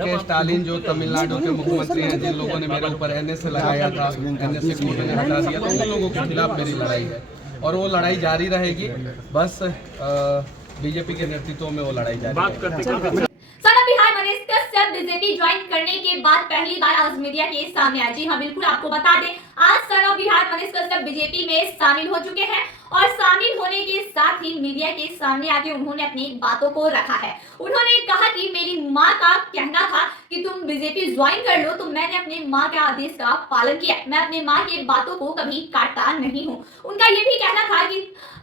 के स्टालिन जो तमिलनाडु के मुख्यमंत्री हैं, जिन लोगों ने मेरे ऊपर एनएसए लगाया था, एनएसए कोर्ट ने हटा दिया, तो उन लोगों के खिलाफ मेरी लड़ाई है और वो लड़ाई जारी रहेगी। बस बीजेपी के नेतृत्व में वो लड़ाई जारी रहेगी। बीजेपी ज्वाइन करने के बाद पहली बार आज मीडिया के सामने आए। जी हाँ, बिल्कुल आपको बता दें, आज son of Bihar Manish Kashyap BJP में शामिल हो चुके हैं और शामिल होने के साथ ही मीडिया के सामने आके उन्होंने अपनी बातों को रखा है। उन्होंने कहा कि मेरी माँ का कहना था कि तुम बीजेपी ज्वाइन कर लो, तो मैंने अपनी माँ के आदेश का पालन किया। मैं अपनी माँ की बातों को कभी काटता नहीं हूँ। उनका ये भी कहना था कि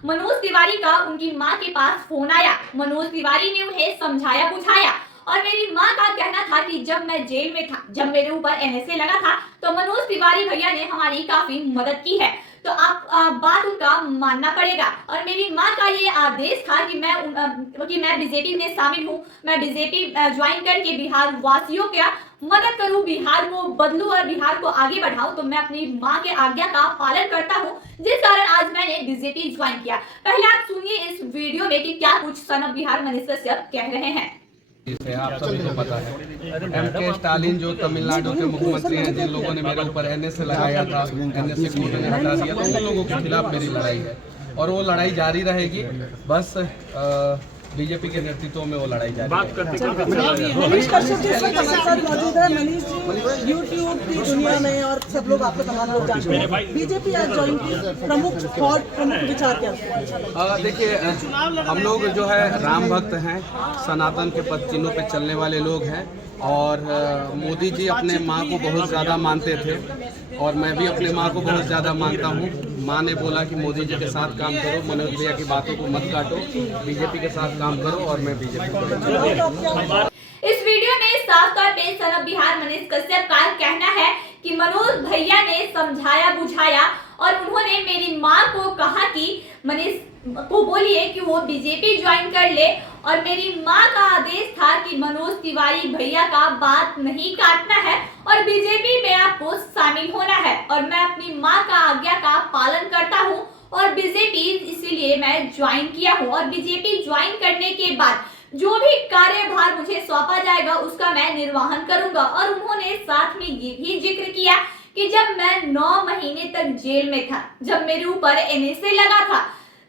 मनोज तिवारी का उनकी माँ के पास फोन आया, मनोज तिवारी ने उन्हें समझाया बुझाया और मेरी माँ का कहना था कि जब मैं जेल में था, जब मेरे ऊपर एनएसए लगा था, तो मनोज तिवारी भैया ने हमारी काफी मदद की है, तो आप बात उनका मानना पड़ेगा। और मेरी माँ का ये आदेश था कि मैं बीजेपी में शामिल हूँ, मैं बीजेपी ज्वाइन करके बिहार वासियों का मदद करूँ, बिहार को बदलूं और बिहार को आगे बढ़ाऊं, तो मैं अपनी माँ के आज्ञा का पालन करता हूँ, जिस कारण आज मैंने बीजेपी ज्वाइन किया। पहले आप सुनिए इस वीडियो में कि क्या कुछ सन ऑफ बिहार मनीष कश्यप कह रहे हैं। इसे आप सभी को पता है, के स्टालिन जो तमिलनाडु के मुख्यमंत्री हैं, जिन लोगों ने मेरे ऊपर एनएसए लगाया था, एनएसए कोर्ट ने हटा दिया, तो उन लोगों के खिलाफ मेरी लड़ाई है और वो लड़ाई जारी रहेगी। बस बीजेपी के नेतृत्व में वो लड़ाई जारी रहेगी। मनीष कश्यप जी हमारे साथ मौजूद है। मनीष जी, यूट्यूब की दुनिया में और सब लोग आपको तमाम लोग जानते हैं, बीजेपी आज ज्वाइन की प्रमुख विचार क्या है? देखिए, हम लोग जो है राम भक्त हैं, सनातन के पद चिन्हों पे चलने वाले लोग हैं और मोदी जी अपने माँ को बहुत ज़्यादा मानते थे और मैं भी अपने माँ को बहुत ज़्यादा मानता हूँ। माँ ने बोला कि मोदी जी के साथ काम करो, मनोज भैया की बातों को मत काटो, बीजेपी के साथ काम करो और मैं बीजेपी को। इस वीडियो में साफ तौर पे सन ऑफ बिहार मनीष कश्यप का कहना है कि मनोज भैया ने समझाया बुझाया और उन्होंने मेरी माँ को कहा कि मनीष को बोलिए कि वो बीजेपी ज्वाइन कर ले और मेरी माँ का आदेश था कि मनोज तिवारी भैया का बात नहीं काटना है और बीजेपी में आपको शामिल होना है और मैं अपनी माँ का आज्ञा का पालन करता हूँ और बीजेपी इसीलिए मैं ज्वाइन किया हूँ और बीजेपी ज्वाइन करने के बाद जो भी कार्यभार मुझे सौंपा जाएगा उसका मैं निर्वहन करूंगा। और उन्होंने साथ में ये भी जिक्र किया कि जब मैं 9 महीने तक जेल में था, जब मेरे ऊपर एनएसए लगा था,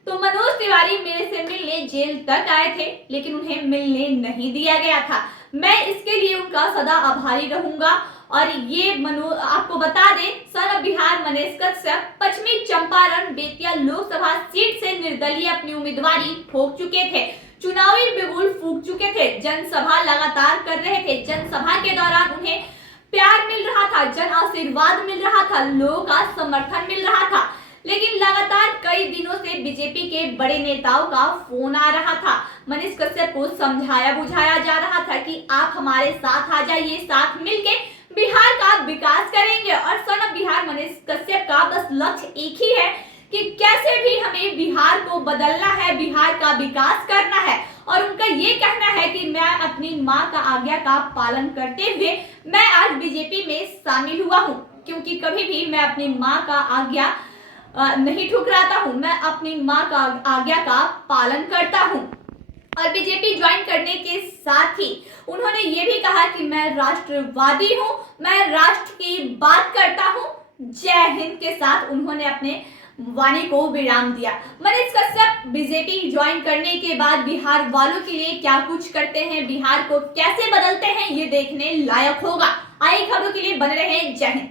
तो मनोज तिवारी मेरे से मिलने जेल तक आए थे, लेकिन उन्हें मिलने नहीं दिया गया था। मैं इसके लिए उनका सदा आभारी रहूंगा। और ये आपको बता दें, सन ऑफ बिहार मनीष कश्यप पश्चिमी चंपारण बेतिया लोकसभा सीट से निर्दलीय अपनी उम्मीदवारी ठोक चुके थे, चुनावी बिगुल फूंक चुके थे, जनसभा लगातार कर रहे थे। जनसभा के दौरान उन्हें प्यार मिल रहा था, जन आशीर्वाद मिल रहा था, लोगों का समर्थन मिल रहा था, लेकिन लगातार कई दिनों से बीजेपी के बड़े नेताओं का फोन आ रहा था। मनीष कश्यप को समझाया बुझाया जा रहा था कि आप हमारे साथ आ जाइए, साथ मिलके बिहार का विकास करेंगे। और सन ऑफ बिहार मनीष कश्यप का बस लक्ष्य एक ही है कि कैसे भी हमें बिहार को बदलना है, बिहार का विकास करना है। और उनका ये कहना है कि मैं अपनी माँ का आज्ञा का पालन करते हुए मैं आज बीजेपी में शामिल हुआ हूँ, क्योंकि कभी भी मैं अपनी माँ का आज्ञा नहीं ठुकराता हूँ, मैं अपनी माँ का आज्ञा का पालन करता हूँ। और बीजेपी ज्वाइन करने के साथ ही उन्होंने ये भी कहा कि मैं राष्ट्रवादी हूँ, मैं राष्ट्र की बात करता हूँ। जय हिंद के साथ उन्होंने अपने वाणी को विराम दिया। मनीष कश्यप बीजेपी ज्वाइन करने के बाद बिहार वालों के लिए क्या कुछ करते हैं, बिहार को कैसे बदलते हैं, ये देखने लायक होगा। आई खबरों के लिए बने रहें। जय हिंद।